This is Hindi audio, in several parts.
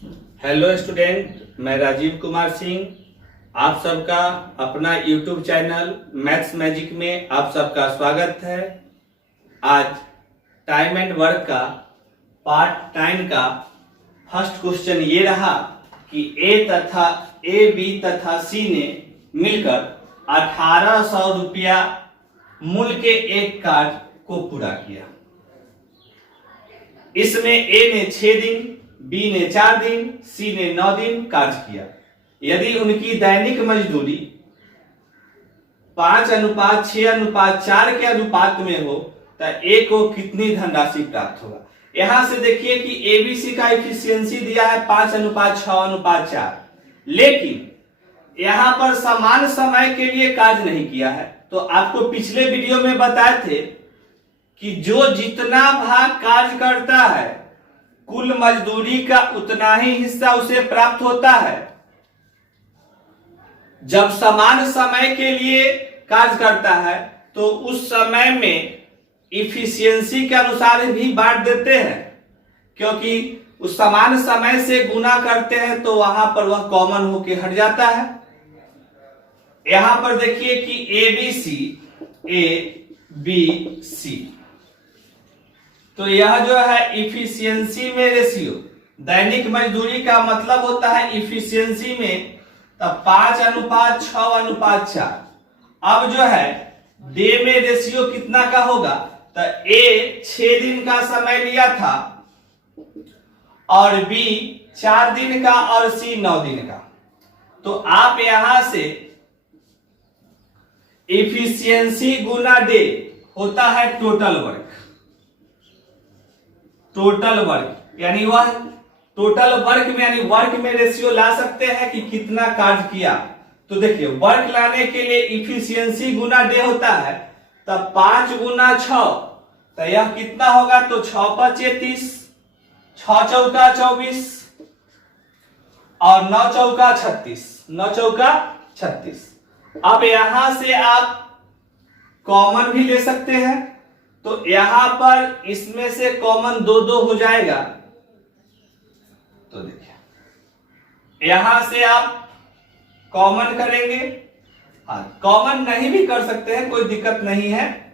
हेलो स्टूडेंट, मैं राजीव कुमार सिंह आप सबका अपना यूट्यूब चैनल मैथ्स मैजिक में आप सबका स्वागत है। आज टाइम एंड वर्क का पार्ट 9 का फर्स्ट क्वेश्चन ये रहा कि ए बी तथा सी ने मिलकर 1800 रुपया मूल्य के एक कार्य को पूरा किया। इसमें ए ने 6 दिन, बी ने 4 दिन, सी ने 9 दिन कार्य किया। यदि उनकी दैनिक मजदूरी 5:6:4 के अनुपात में हो तो ए को कितनी धनराशि प्राप्त होगा। यहां से देखिए कि एबीसी का एफिशिएंसी दिया है 5:6:4, लेकिन यहां पर समान समय के लिए कार्य नहीं किया है। तो आपको पिछले वीडियो में बताए थे कि जो जितना भाग कार्य करता है कुल मजदूरी का उतना ही हिस्सा उसे प्राप्त होता है। जब समान समय के लिए कार्य करता है तो उस समय में इफिशियंसी के अनुसार भी बांट देते हैं, क्योंकि उस समान समय से गुना करते हैं तो वहां पर वह कॉमन होके हट जाता है। यहां पर देखिए कि ए बी सी, तो यह जो है इफिशियंसी में रेशियो, दैनिक मजदूरी का मतलब होता है इफिशियंसी में तब 5:6:4। अब जो है डे में रेशियो कितना का होगा, तो ए 6 दिन का समय लिया था और बी 4 दिन का और सी 9 दिन का। तो आप यहां से इफिशियंसी गुना डे होता है टोटल वर्क। टोटल वर्क यानी वह टोटल वर्क में यानी वर्क में रेशियो ला सकते हैं कि कितना कार्य किया। तो देखिए वर्क लाने के लिए इफिशियंसी गुना डे होता है, तब 5 गुना 6, तो यह कितना होगा, तो 6×5 = 30, 6×4 = 24 और 9×4 = 36, 9×4 = 36। अब यहां से आप कॉमन भी ले सकते हैं, तो यहां पर इसमें से कॉमन 2 हो जाएगा। तो देखिए यहां से आप कॉमन करेंगे, हाँ कॉमन नहीं भी कर सकते हैं, कोई दिक्कत नहीं है।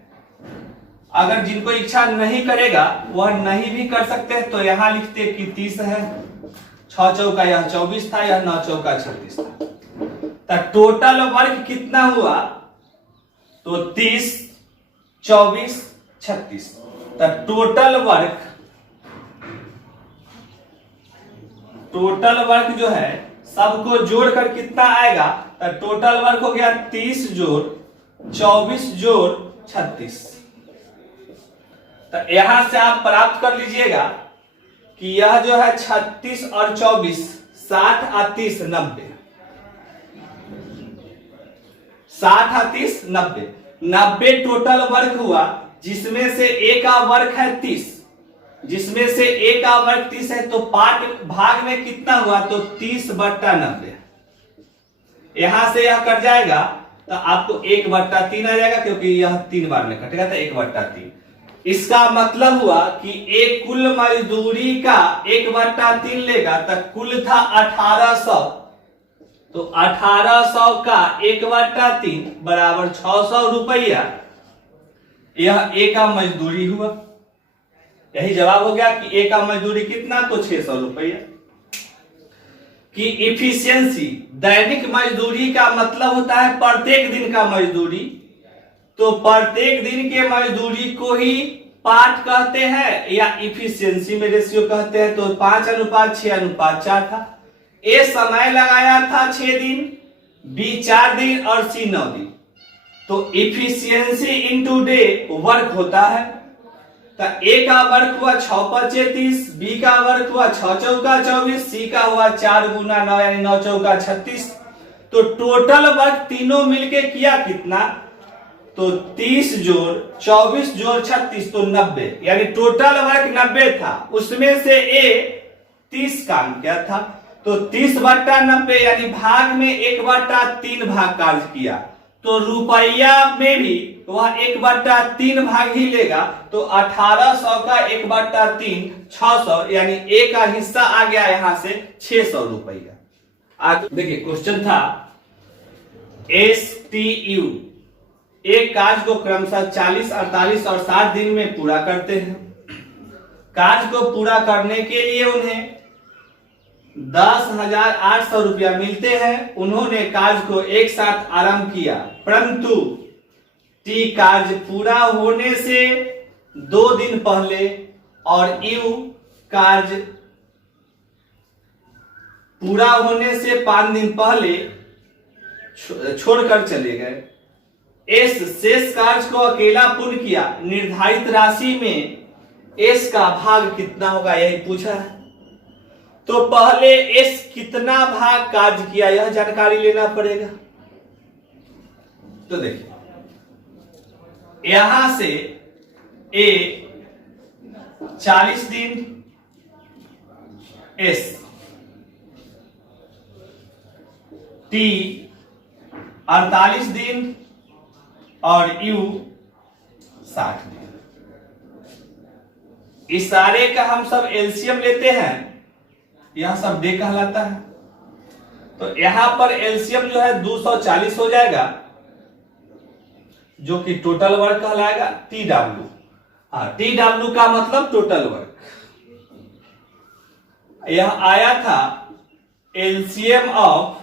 अगर जिनको इच्छा नहीं करेगा वह नहीं भी कर सकते हैं, तो यहां लिखते कि 30 है, 6×4 यह 24 था, यह 9×4 36 था। तो टोटल वर्क कितना हुआ, तो 30, 24, 36। तो टोटल वर्क जो है सबको जोड़कर कितना आएगा, तो टोटल वर्क हो गया 30 जोड़ 24 जोड़ 36। तो यहां से आप प्राप्त कर लीजिएगा कि यह जो है 36 और 24 60 और 30 90, 60 और 30 90, 90 टोटल वर्क हुआ, जिसमें से ए का वर्क है 30, जिसमें से ए का वर्क 30 है, तो पार्ट भाग में कितना हुआ, तो 30/90। यहां से यह कट जाएगा तो आपको 1/3 आ जाएगा, क्योंकि यह 3 बार में कटेगा तो 1/3। इसका मतलब हुआ कि एक कुल मजदूरी का 1/3 लेगा तो कुल था 1800, तो 1800 का 1/3 बराबर 600 रुपया, यह ए का मजदूरी हुआ। यही जवाब हो गया कि ए का मजदूरी कितना, तो 600 रुपया। कि इफिशियंसी दैनिक मजदूरी का मतलब होता है प्रत्येक दिन का मजदूरी, तो प्रत्येक दिन के मजदूरी को ही पार्ट कहते हैं या इफिशियंसी में रेशियो कहते हैं। तो 5:6:4 था। ए समय लगाया था 6 दिन, बी 4 दिन और सी 9 दिन। तो इफिशियंसी इनटू डे वर्क होता है। तो ए का वर्क हुआ 6×5 = 30, बी का वर्क हुआ 6×4 = 24, सी का हुआ 4 × 9 यानी 9×4 = 36। तो टोटल वर्क तीनों मिलके किया कितना, तो 30 जोड़ 24 जोड़ 36, तो 90, यानी टोटल वर्क 90 था। उसमें से ए 30 काम किया था, तो 30/90 यानी भाग में 1/3 भाग कार्य किया। तो रुपया में भी तो वह 1/3 भाग ही लेगा। तो 1800 का 1/3 600, यानी ए का हिस्सा आ गया यहां से 600 रुपया। आज देखिए क्वेश्चन था STU, एक कार्य को क्रमशः 40, 48 और 60 दिन में पूरा करते हैं। कार्य को पूरा करने के लिए उन्हें 10,800 रुपया मिलते हैं। उन्होंने कार्य को एक साथ आरंभ किया, परंतु टी कार्य पूरा होने से 2 दिन पहले और यू कार्य पूरा होने से 5 दिन पहले छोड़कर चले गए। एस शेष कार्य को अकेला पूर्ण किया। निर्धारित राशि में एस का भाग कितना होगा, यही पूछा है। तो पहले एस कितना भाग कार्य किया यह जानकारी लेना पड़ेगा। तो देखिए यहां से ए 40 दिन, एस टी 48 दिन और यू 60 दिन। इस सारे का हम सब एलसीएम लेते हैं, यह सब डे कहलाता है। तो यहां पर एलसीएम जो है 240 हो जाएगा, जो कि टोटल वर्क कहलाएगा TW। TW का मतलब टोटल वर्क। यह आया था एलसीएम ऑफ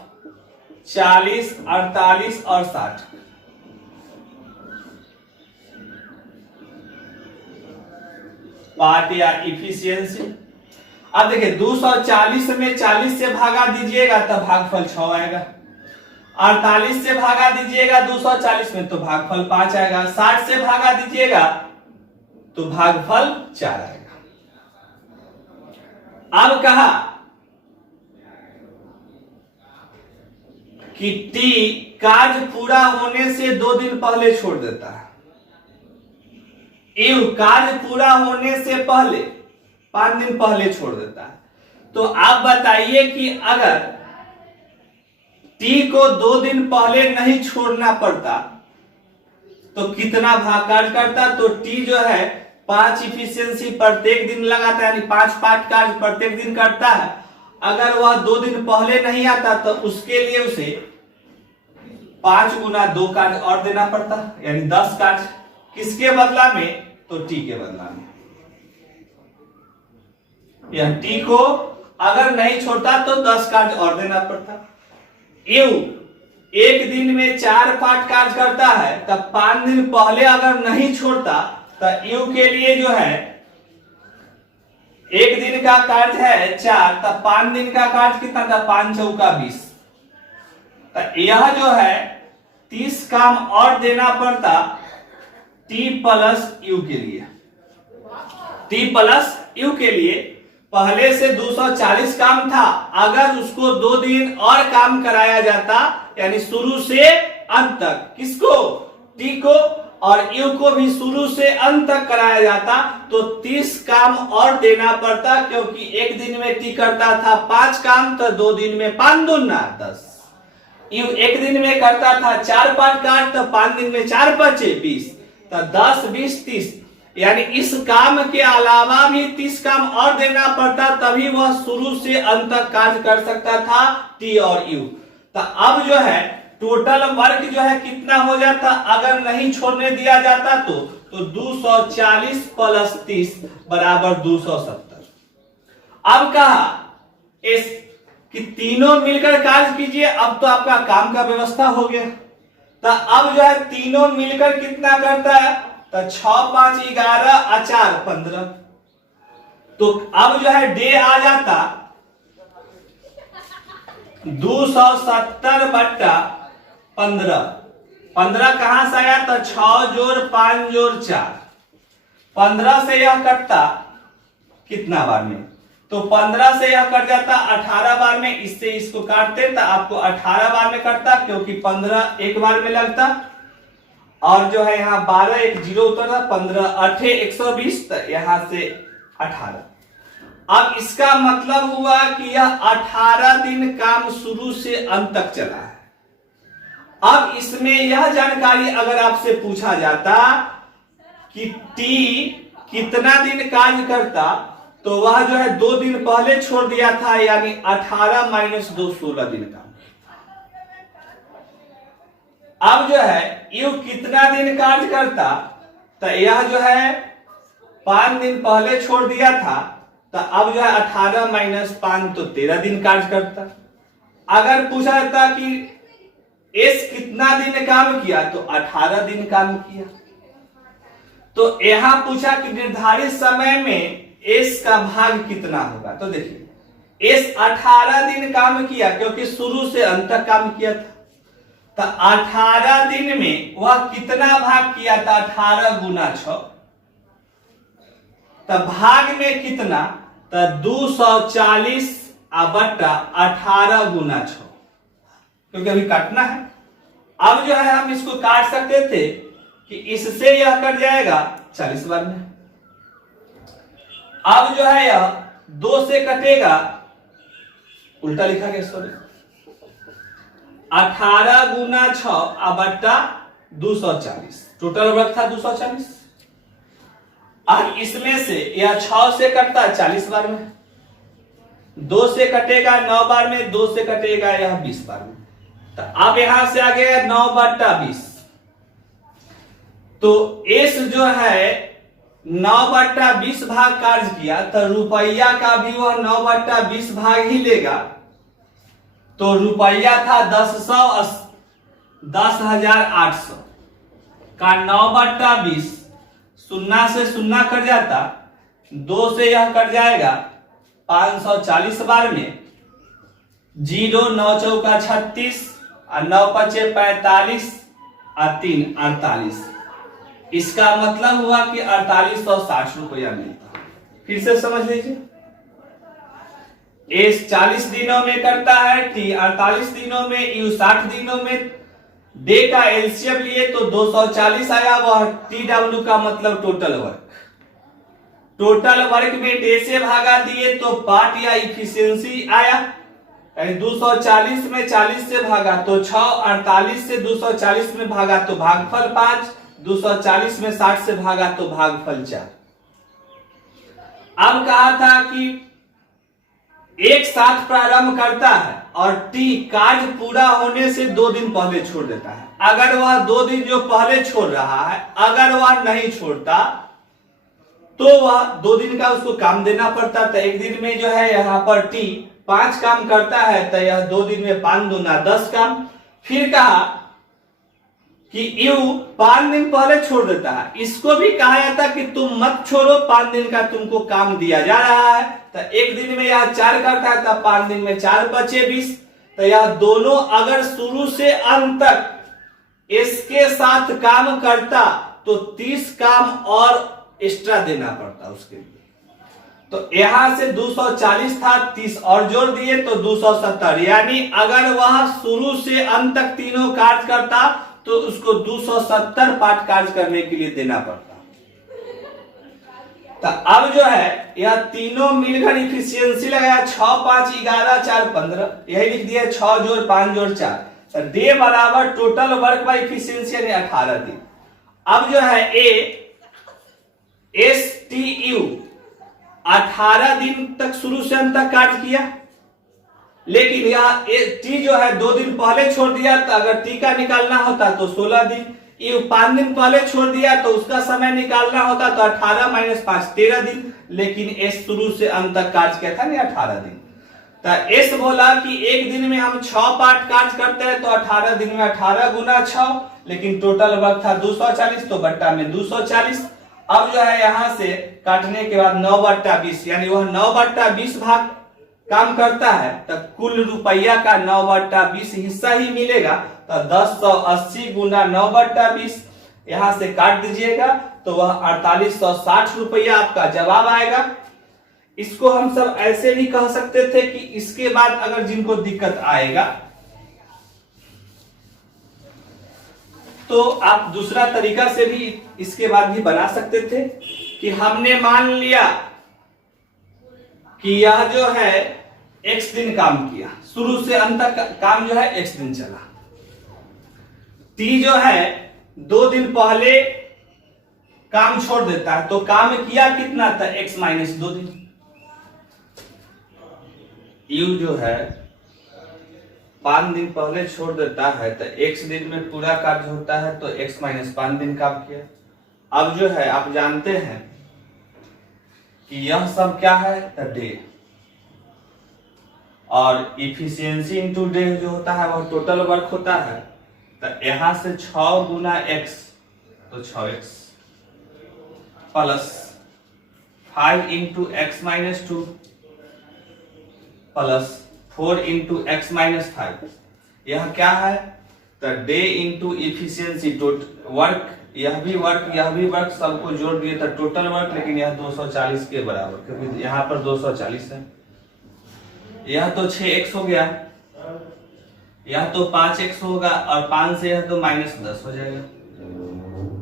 40, 48 और 60। पार्ट या इफिशियंसी। अब देखिए 240 में 40 से भागा दीजिएगा तब भागफल 6 आएगा। 48 से भागा दीजिएगा 240 में तो भागफल 5 आएगा। 60 से भागा दीजिएगा तो भागफल 4 आएगा। अब कहा कि टी कार्य पूरा होने से 2 दिन पहले छोड़ देता है। यू कार्य पूरा होने से पहले 5 दिन पहले छोड़ देता है। तो आप बताइए कि अगर टी को 2 दिन पहले नहीं छोड़ना पड़ता तो कितना भाग कार्य करता। तो टी जो है 5 इफिशियंसी प्रत्येक दिन लगाता है, यानी 5 पार्ट कार्य प्रत्येक दिन करता है। अगर वह 2 दिन पहले नहीं आता तो उसके लिए उसे 5 गुना 2 कार्य और देना पड़ता, यानी 10 कार्य। किसके बदला में, तो टी के बदला में। यह टी को अगर नहीं छोड़ता तो 10 कार्य और देना पड़ता। यू एक दिन में 4 पार्ट कार्य करता है, तब 5 दिन पहले अगर नहीं छोड़ता तो यू के लिए जो है एक दिन का कार्य है 4, तब 5 दिन का कार्य कितना था, 5 चौका 20। तो यह जो है 30 काम और देना पड़ता टी प्लस यू के लिए। टी प्लस यू के लिए पहले से 240 काम था, अगर उसको 2 दिन और काम कराया जाता, यानी शुरू से अंत तक, किसको, टी को, और यू को भी शुरू से अंत तक कराया जाता तो 30 काम और देना पड़ता, क्योंकि एक दिन में टी करता था 5 काम, तो 2 दिन में 5 दूना 10। यू एक दिन में करता था 4 पार्ट कार्य, तो 5 दिन में 4 बचे 20, तो 10, 20, 30, यानी इस काम के अलावा भी 30 काम और देना पड़ता, तभी वह शुरू से अंत तक कार्य कर सकता था टी और यू। तो अब जो है टोटल वर्क जो है कितना हो जाता, अगर नहीं छोड़ने दिया जाता तो 240 प्लस 30 बराबर 270। अब कहा इस कि तीनों मिलकर कार्य कीजिए। अब तो आपका काम का व्यवस्था हो गया। तो अब जो है तीनों मिलकर कितना करता है, तो 6, 5, 11, 4, 15। तो अब जो है डे आ जाता 270 बट्टा 15। 15 कहां से आया, तो 6 जोड़ 5 जोड़ 4। 15 से यह कटता कितना बार में, तो 15 से यह कट जाता 18 बार में। इससे इसको काटते तो आपको 18 बार में कटता, क्योंकि 15 एक बार में लगता, और जो है यहाँ 12 एक 0 उतरता, 15 8 120, यहां से 18। अब इसका मतलब हुआ कि यह 18 दिन काम शुरू से अंत तक चला है। अब इसमें यह जानकारी अगर आपसे पूछा जाता कि टी कितना दिन कार्य करता, तो वह जो है 2 दिन पहले छोड़ दिया था, यानी 18 - 2 16 दिन का। अब जो है यू कितना दिन कार्य करता, तो यह जो है 5 दिन पहले छोड़ दिया था, तो अब जो है 18 - 5 तो 13 दिन कार्य करता। अगर पूछा जाता कि एस कितना दिन काम किया, तो 18 दिन काम किया। तो यहां पूछा कि निर्धारित समय में एस का भाग कितना होगा, तो देखिए एस 18 दिन काम किया क्योंकि शुरू से अंत तक काम किया था, तो 18 दिन में वह कितना भाग किया था, 18 × 6, तो भाग में कितना, तो 240 बटा 18 × 6, क्योंकि अभी काटना है। अब जो है हम इसको काट सकते थे कि इससे यह कट जाएगा 40 बार में। अब जो है यह 2 से कटेगा, उल्टा लिखा गया, सॉरी, 18 × 6 बटा 240, टोटल वर्क था 240। अब इसमें से यह 6 से कटता 40 बार में, 2 से कटेगा 9 बार में, 2 से कटेगा यह 20 बार में। तो अब यहां से आ गया 9/20, तो एस जो है 9/20 भाग कार्य किया, तो रुपया का भी वह 9/20 भाग ही लेगा। तो रुपया था 10,800 का 9/20, 0 से 0 कट जाता, 2 से यह कट जाएगा 540 बार में, 0 9 चौका 36 और 9 पचे 45 और 3 48। इसका मतलब हुआ कि 4860 रुपया मिलता। फिर से समझ लीजिए, एस 40 दिनों में करता है, टी 48 दिनों में, यू 60 दिनों में। डे का एलसीएम लिए तो 240 आया, वह टी का मतलब टोटल वर्क। टोटल वर्क में डे से भागा दिए तो पार्ट या इफिशियंसी आया, 240 में 40 से भागा तो 6, 48 से 240 में भागा तो भागफल 5, 240 में 60 से भागा तो भागफल 4। अब कहा था कि एक साथ प्रारंभ करता है और टी कार्य पूरा होने से 2 दिन पहले छोड़ देता है। अगर वह 2 दिन जो पहले छोड़ रहा है, अगर वह नहीं छोड़ता तो वह 2 दिन का उसको काम देना पड़ता। तो एक दिन में जो है यहाँ पर टी 5 काम करता है, तो यह 2 दिन में 5 दूना 10 काम। फिर कहा कि यू 5 दिन पहले छोड़ देता है, इसको भी कहा जाता कि तुम मत छोड़ो, 5 दिन का तुमको काम दिया जा रहा है। तो एक दिन में यह 4 करता है, तो 5 दिन में 4 बचे 20। तो यह दोनों अगर शुरू से अंत तक इसके साथ काम करता तो 30 काम और एक्स्ट्रा देना पड़ता उसके लिए। तो यहां से 240 था, 30 और जोड़ दिए तो 270, यानी अगर वह शुरू से अंत तक तीनों कार्य करता तो उसको 270 पार्ट कार्य करने के लिए देना पड़ता। तो अब जो है यह तीनों मिलकर इफिशियंसी लगाया, 6 5 11 4 15, यही लिख दिया 6 जोड़ 5 जोड़ 4, तो डे बराबर टोटल वर्क बाय इफिशियंसी यानी 18 दिन। अब जो है ए एस टी यू 18 दिन तक शुरू से अंत तक कार्य किया, लेकिन यह टी जो है 2 दिन पहले छोड़ दिया, तो अगर टी का निकालना होता तो 16 दिन, यू 5 दिन पहले छोड़ दिया तो उसका समय निकालना होता तो 18 - 5 13 दिन, लेकिन एस शुरू से अंत तक कार्य किया था नहीं 18 दिन। तो एस बोला कि एक दिन में हम 6 पार्ट कार्य करते हैं, तो 18 दिन में 18 × 6, लेकिन टोटल वर्क था 240, तो बट्टा में 240। अब जो है यहां से काटने के बाद 9/20, यानी वह 9/20 भाग काम करता है, तो कुल रुपया का 9/20 हिस्सा ही मिलेगा। तो 1080 × 9/20 यहां से काट दीजिएगा तो वह 4860 रुपया आपका जवाब आएगा। इसको हम सब ऐसे भी कह सकते थे कि इसके बाद अगर जिनको दिक्कत आएगा तो आप दूसरा तरीका से भी इसके बाद भी बना सकते थे कि हमने मान लिया कि यह जो है x दिन काम किया, शुरू से अंत तक काम जो है x दिन चला। टी जो है 2 दिन पहले काम छोड़ देता है, तो काम किया कितना था, x माइनस 2 दिन। यू जो है 5 दिन पहले छोड़ देता है, तो x दिन में पूरा कार्य होता है, तो x माइनस 5 दिन काम किया। अब जो है आप जानते हैं कि यह सब क्या है, डे, और इफिशियंसी इंटू डे जो होता है वह टोटल वर्क होता है। तो यहां से 6 गुना x, तो 6x plus 5 into x minus 2 plus 4 into x minus 5, यह क्या है, तो डे इंटू इफिशियंसी वर्क, यह भी वर्क सबको जोड़ दिए तो टोटल वर्क, लेकिन यह 240 के बराबर, क्योंकि यहाँ पर 240 है। यह तो 6x हो गया, यह तो 5x होगा, और 5 से यह तो माइनस 10 हो जाएगा।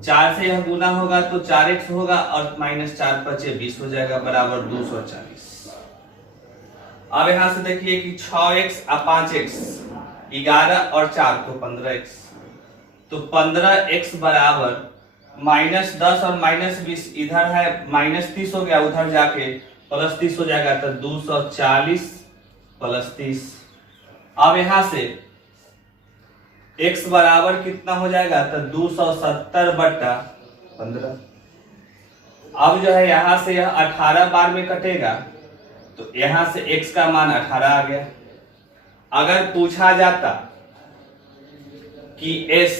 4 से यह गुना होगा तो 4x होगा, और माइनस 4 5 20 हो जाएगा, बराबर 240। अब यहां से देखिए कि 6x और 5x 11 और 4 तो 15x, तो 15x बराबर माइनस 10 और माइनस 20, इधर है माइनस 30 हो गया, उधर जाके प्लस 30 हो जाएगा, तो 240 प्लस 30। अब यहां से x बराबर कितना हो जाएगा, तो 270 बट्टा 15। अब जो है यहां से यह 18 बार में कटेगा, तो यहां से x का मान 18 आ गया। अगर पूछा जाता कि s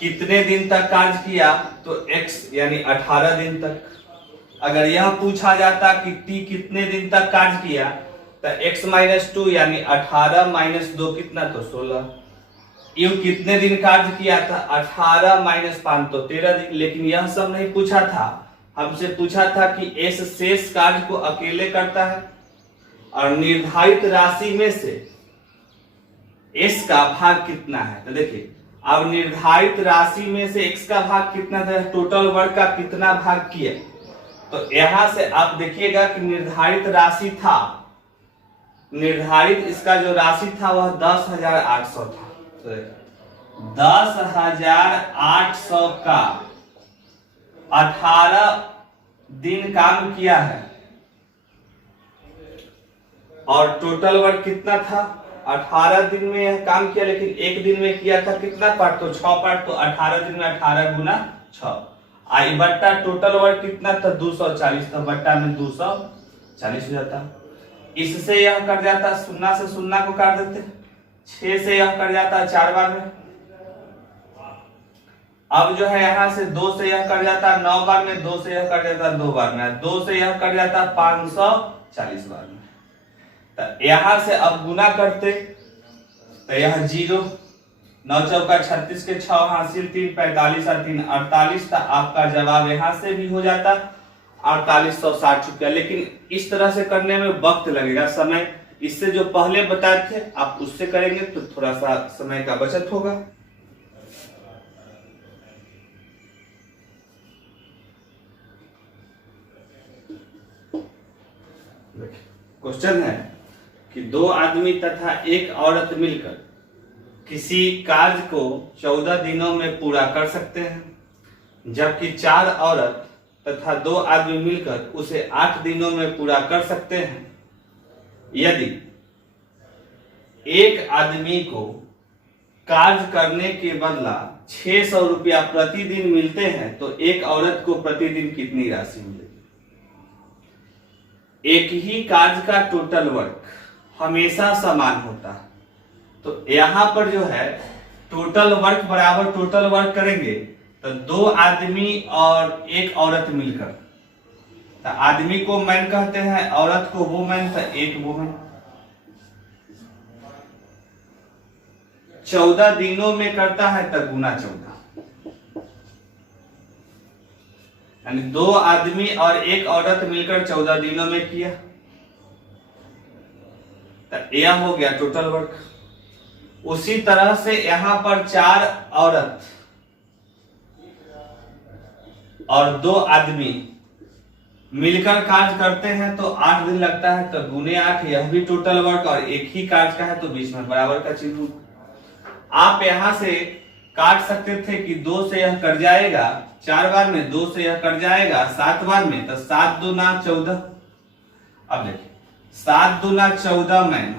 कितने दिन तक कार्य किया, तो x यानी 18 दिन तक। अगर यह पूछा जाता कि t कितने दिन तक कार्य किया, तो x माइनस 2 यानी 18 माइनस 2 कितना, तो 16। यू कितने दिन कार्य किया था, 18 माइनस 5 तो 13 दिन। लेकिन यह सब नहीं पूछा था, हमसे पूछा था कि s शेष कार्य को अकेले करता है, और निर्धारित राशि में से s का भाग कितना है। तो देखिए अब निर्धारित राशि में से x का भाग कितना था, टोटल वर्क का कितना भाग किया। तो यहां से आप देखिएगा कि निर्धारित राशि था, निर्धारित इसका जो राशि था वह 10,800 था। तो 10,800 का 18 दिन काम किया है, और टोटल वर्क कितना था, 18 दिन में यह काम किया, लेकिन एक दिन में किया था कितना पार्ट, तो 6 पार्ट, तो 18 दिन में 18 गुना 6 आई बट्टा टोटल वर्क कितना था, 240, तो बट्टा में 240 हो जाता। इससे यह कट जाता, 0 से 0 को काट देते, 6 से यह कट जाता 4 बार में। अब जो है यहां से 2 से यह कट जाता 9 बार में, 2 से यह कट जाता 2 बार में, 2 से यह कट जाता 540 बार में। तो यहां से अब गुना करते, तो यह 0, 9 चौका 36 के 6 हासिल 3, 45 और 3 48, तो आपका जवाब यहां से भी हो जाता 4860 रुपया। लेकिन इस तरह से करने में वक्त लगेगा, समय, इससे जो पहले बताए थे आप उससे करेंगे तो थोड़ा सा समय का बचत होगा। क्वेश्चन है कि 2 आदमी तथा 1 औरत मिलकर किसी कार्य को 14 दिनों में पूरा कर सकते हैं, जबकि 4 औरत तथा 2 आदमी मिलकर उसे 8 दिनों में पूरा कर सकते हैं। यदि एक आदमी को कार्य करने के बदला 600 रुपया प्रतिदिन मिलते हैं, तो एक औरत को प्रतिदिन कितनी राशि मिलेगी। एक ही कार्य का टोटल वर्क हमेशा समान होता है, तो यहां पर जो है टोटल वर्क बराबर टोटल वर्क करेंगे, तो 2 आदमी और 1 औरत मिलकर, तो आदमी को मैन कहते हैं, औरत को वुमेन, तो 1 वुमेन। 14 दिनों में करता है तो गुना 14, यानी 2 आदमी और 1 औरत मिलकर 14 दिनों में किया, तो यह हो गया टोटल वर्क। उसी तरह से यहां पर 4 औरत और 2 आदमी मिलकर कार्य करते हैं तो 8 दिन लगता है, तो गुने 8, यह भी टोटल वर्क, और एक ही कार्य का है तो बीच में बराबर का चिन्ह। आप यहां से काट सकते थे कि 2 से यह कट जाएगा 4 बार में, 2 से यह कट जाएगा 7 बार में, तो 7 दूना 14। अब देखिए 7 दूना 14 मैन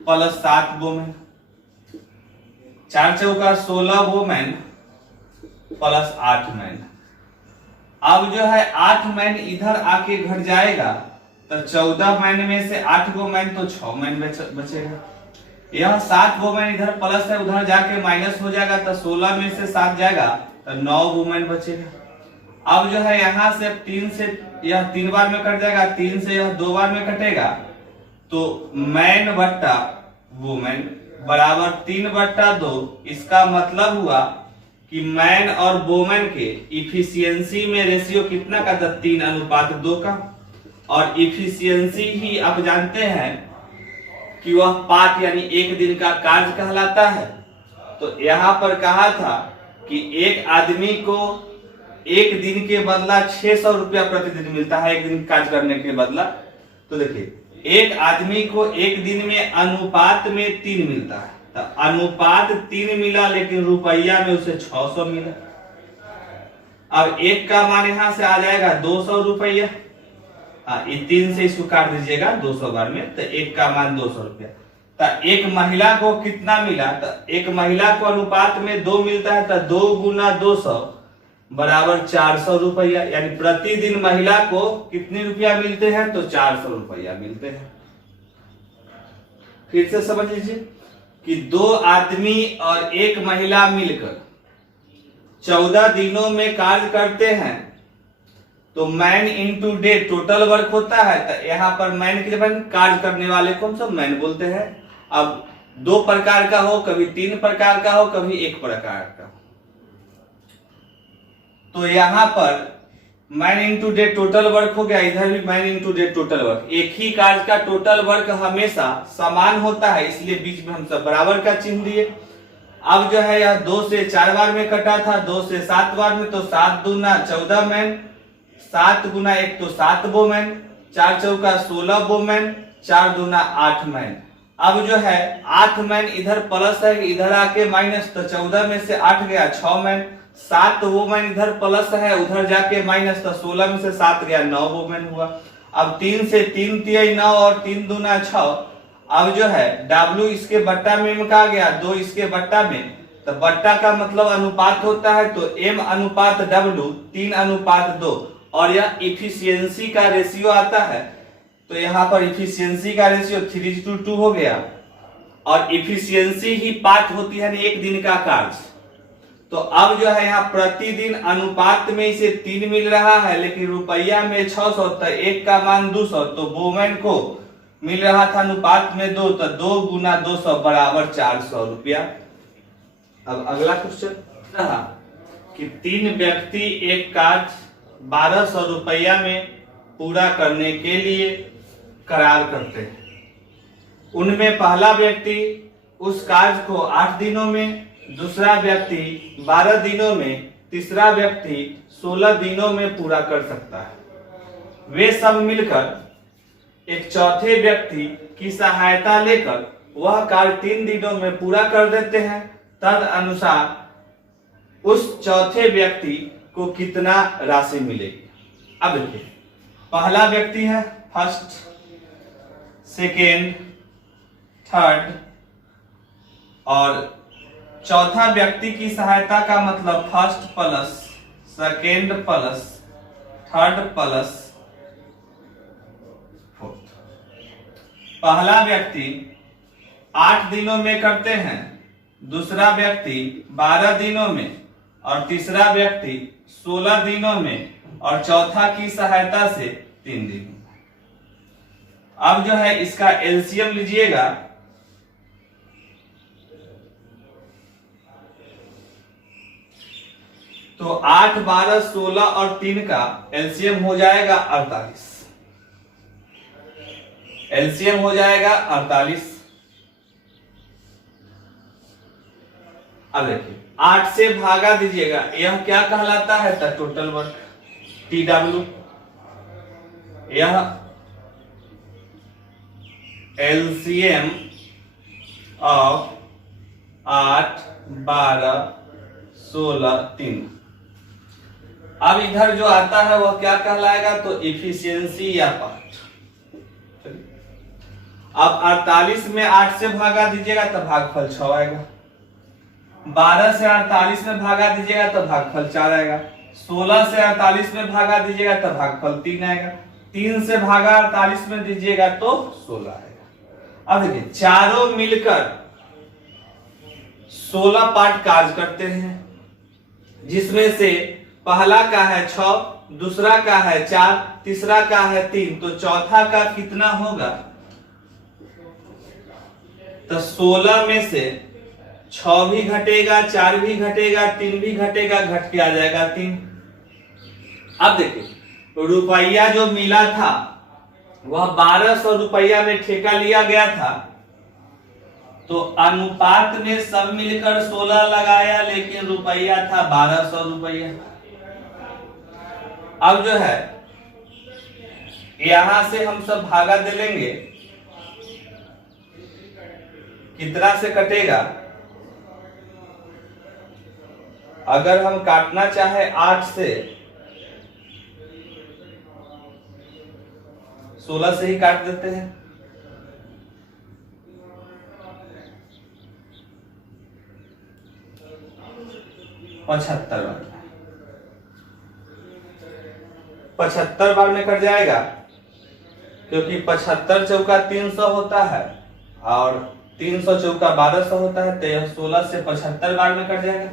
प्लस 7 वोमेन, 4 चौका 16 वोमेन प्लस 8 मैन। अब जो है 8 मैन इधर आके घट जाएगा तो 14 मैन में से 8 वोमेन तो 6 मैन बचेगा। यह 7 वोमेन इधर प्लस है, उधर जाके माइनस हो जाएगा तो 16 में से 7 जाएगा तो 9 वोमेन बचेगा। अब जो है यहां से 3 से यह 3 बार में कट जाएगा, 3 से यह 2 बार में कटेगा, तो मैन बट्टा वोमेन बराबर 3/2। इसका मतलब हुआ कि मैन और वोमेन के इफिशियंसी में रेशियो कितना का था, 3:2 का। और इफिशियंसी ही आप जानते हैं कि वह पार्ट यानी एक दिन का कार्य कहलाता है। तो यहाँ पर कहा था कि एक आदमी को एक दिन के बदला 600 रुपया प्रतिदिन मिलता है, एक दिन कार्य करने के बदला। तो देखिए एक आदमी को एक दिन में अनुपात में 3 मिलता है, तो अनुपात 3 मिला लेकिन रुपया में उसे 600 मिला। अब एक का मान यहां से आ जाएगा 200 रुपया, ये 3 से इसको काट दीजिएगा 200 बार में, तो एक का मान 200 रुपया। तो एक महिला को कितना मिला, तो एक महिला को अनुपात में 2 मिलता है, तो 2 गुना 200 बराबर 400 रुपया। यानी प्रतिदिन महिला को कितने रुपया मिलते हैं, तो 400 रुपया मिलते हैं। फिर से समझ लीजिए कि 2 आदमी और एक महिला मिलकर 14 दिनों में कार्य करते हैं, तो man into day total work होता है। तो यहाँ पर मैन के जब कार्य करने वाले को हम सब मैन बोलते हैं। अब 2 प्रकार का हो, कभी 3 प्रकार का हो, कभी 1 प्रकार का हो, तो यहाँ पर man into day total work हो गया, इधर भी man into day total work. एक ही कार्य का टोटल वर्क हमेशा समान होता है, इसलिए बीच में हम सब बराबर का चिन्ह दिए। अब जो है यह 2 से 4 बार में कटा था, 2 से 7 बार में, तो 7 दूना 14 मैन, 7 गुना 1 तो 7 वोमेन, 4 चौका 16 वोमेन, 4 दूना 8 मैन। अब जो है 8 मैन इधर प्लस है, इधर आके माइनस, तो 14 में से 8 गया 6 मैन, 7 वोमेन इधर प्लस है, उधर जाके माइनस, तो 16 में से 7 गया 9 वोमेन हुआ। अब 3 से 3 तिया 9 और 3 दूना 6। अब जो है W इसके बट्टा में का गया, 2 इसके बट्टा में, तो बट्टा का मतलब अनुपात होता है, तो M अनुपात W 3:2। और यह इफिशियंसी का रेशियो आता है, तो यहाँ पर इफिशियंसी का रेशियो 3:2 हो गया। और इफिशियंसी ही पार्ट होती है एक दिन का कार्य। तो अब जो है यहाँ प्रतिदिन अनुपात में इसे 3 मिल रहा है, लेकिन रुपया में 600, तो 1 का मान 200, तो वोमेन को मिल रहा था अनुपात में 2, तो 2 गुना 200 बराबर 400 रुपया। अब अगला क्वेश्चन रहा कि 3 व्यक्ति एक कार्य 1200 रुपया में पूरा करने के लिए करार करते हैं। उनमें पहला व्यक्ति उस कार्य को 8 दिनों में, दूसरा व्यक्ति 12 दिनों में, तीसरा व्यक्ति 16 दिनों में पूरा कर सकता है। वे सब मिलकर एक चौथे व्यक्ति की सहायता लेकर वह कार्य 3 दिनों में पूरा कर देते हैं। तद अनुसार उस चौथे व्यक्ति को कितना राशि मिलेगी। अब देखिए पहला व्यक्ति है फर्स्ट, सेकेंड, थर्ड, और चौथा व्यक्ति की सहायता का मतलब first plus second plus third plus fourth. पहला व्यक्ति 8 दिनों में करते हैं, दूसरा व्यक्ति 12 दिनों में, और तीसरा व्यक्ति 16 दिनों में, और चौथा की सहायता से 3 दिन में। अब जो है इसका एलसीएम लीजिएगा, तो 8, 12, 16 और 3 का एलसीएम हो जाएगा 48। एलसीएम हो जाएगा 48। अब देखिए 8 से भागा दीजिएगा, यह क्या कहलाता है, तो टोटल वर्क TW। यह एलसीएम ऑफ 8 12 16 3। अब इधर जो आता है वह क्या कहलाएगा, तो इफिशियंसी या पार्ट। अब 48 में 8 से भागा दीजिएगा तो भागफल 6 आएगा। 12 से 48 में भागा दीजिएगा तो भागफल 4 आएगा। 16 से 48 में भागा दीजिएगा तो भागफल 3 आएगा। 3 से भागा 48 में दीजिएगा तो 16 आएगा। अब देखिए चारों मिलकर 16 पार्ट कार्य करते हैं, जिसमें से पहला का है 6, दूसरा का है 4, तीसरा का है 3, तो चौथा का कितना होगा, तो 16 में से 6 भी घटेगा, 4 भी घटेगा, 3 भी घटेगा, घट के आ जाएगा 3। अब देखिए रुपया जो मिला था वह 1200 रुपया में ठेका लिया गया था, तो अनुपात में सब मिलकर 16 लगाया, लेकिन रुपया था 1200 रुपया। अब जो है यहां से हम सब भागा दे लेंगे, कितना से कटेगा, अगर हम काटना चाहे 8 से, 16 से ही काट देते हैं। पचहत्तर बार 75 बार में कट जाएगा, क्योंकि 75 चौका 300 होता है और 300 चौका 1200 होता है, तो यह 16 से 75 बार में कट जाएगा।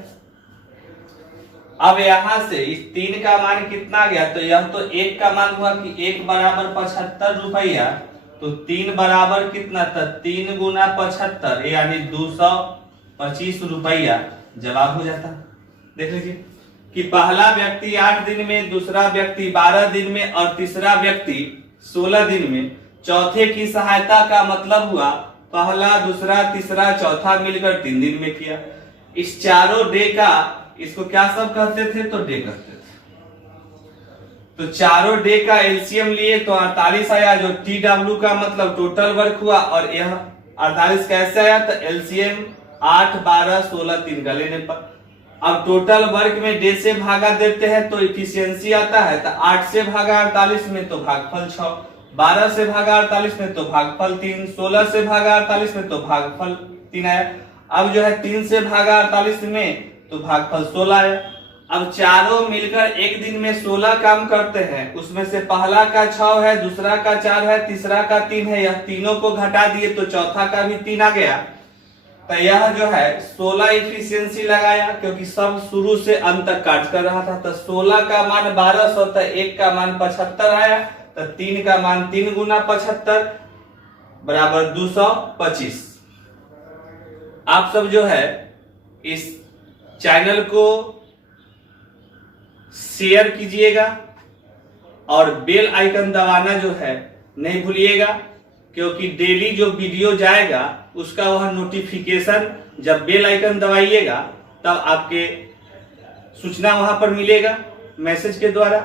अब यहां से इस 3 का मान कितना गया, तो यह तो 1 का मान हुआ कि 1 बराबर 75 रुपया, तो 3 बराबर कितना था, 3 गुना 75 यानी 225 रुपया जवाब हो जाता। देख लीजिए कि पहला व्यक्ति 8 दिन में, दूसरा व्यक्ति 12 दिन में और तीसरा व्यक्ति 16 दिन में। चौथे की सहायता का मतलब हुआ पहला, दूसरा, तीसरा, चौथा मिलकर 3 दिन में किया। इस चारों डे का इसको क्या सब कहते थे, तो डे कहते थे। तो चारों डे का एलसीएम लिए तो 48 आया, जो TW का मतलब टोटल वर्क हुआ, और यह 48 कैसे आया, तो एलसीएम 8 12 16 3 का लेने पर। अब टोटल वर्क में डे से भागा देते हैं तो इफिशियंसी आता है, तो 8 से भागा 48 में तो भागफल 6, 12 से भागा 48 में तो भागफल 3, 16 से भागा 48 में तो भागफल 3 आया। अब जो है 3 से भागा 48 में तो भागफल 16 आया। अब चारों मिलकर एक दिन में 16 काम करते हैं, उसमें से पहला का 6 है, दूसरा का 4 है, तीसरा का 3 है, यह तीनों को घटा दिए तो चौथा का भी 3 आ गया। तो यह जो है 16 इफिशियंसी लगाया, क्योंकि सब शुरू से अंत तक काट कर रहा था, तो 16 का मान 1200 था, 1 का मान 75 आया, तो 3 का मान 3 गुना 75 बराबर 225। आप सब जो है इस चैनल को शेयर कीजिएगा और बेल आइकन दबाना जो है नहीं भूलिएगा, क्योंकि डेली जो वीडियो जाएगा उसका वह नोटिफिकेशन जब बेल आइकन दबाइएगा तब आपके सूचना वहां पर मिलेगा मैसेज के द्वारा।